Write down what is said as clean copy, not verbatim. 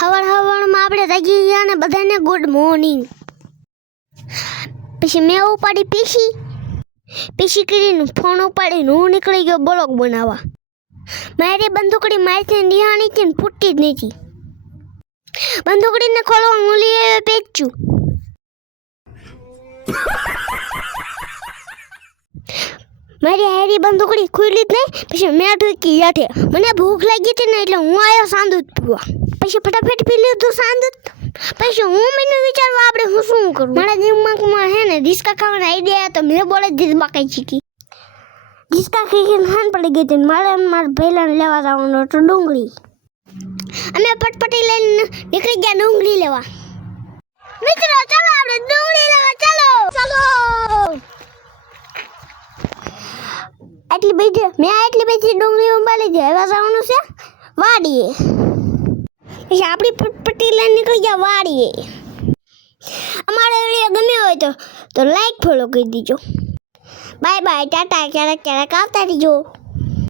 હવારમાં આપણે જાગી ગયા ને બધાને ગુડ મોર્નિંગ. પછી મેં ઉપાડી પીસી કરીને ફોન ઉપાડીને હું નીકળી ગયો બ્લોગ બનાવવા. મારી બંદૂકડી મારીથી નિહાણી હતી ને ફૂટતી જ નથી. બંદૂકડીને ખોલવા હું લઈ પેચું. મારી હારી બંદૂકડી ખુલી જ નહીં. પછી મેં ઠોકી યાઠે. મને ભૂખ લાગી હતી ને એટલે હું આવ્યો સાંદૂધ પીવા. પછી ફટાફટ પી લીધું સાંદૂધ. પછી હું મને વિચારવા આપણે હું શું કરું. મારા દિમાગમાં હે ને ડિસ્કા ખાવાનો આઈડિયા તો મેં બોલે ડિસ્કા ખાઈ શીખી. ડિસ્કા ખાઈને ખાન પડી ગઈ હતી. મારા ભૈલાને લેવા જવાનું હતું ડુંગળી. અમે પટપટી લઈને નીકળી ગયા ડુંગળી લેવા. મિત્રો ચાલો આપણે ડુંગળી લેવા ચાલો. આટલી બધી ડુંગળી ઉંબાલી છે. હવે જવાનું છે વાડીએ. પછી આપણી પટ્ટી લઈને નીકળી ગયા વાડીએ. અમારો વિડીયો ગમ્યો હોય તો લાઈક ફોલો કરી દીજો. Bye bye Tata. ક્યારેક આવતા રહીજો.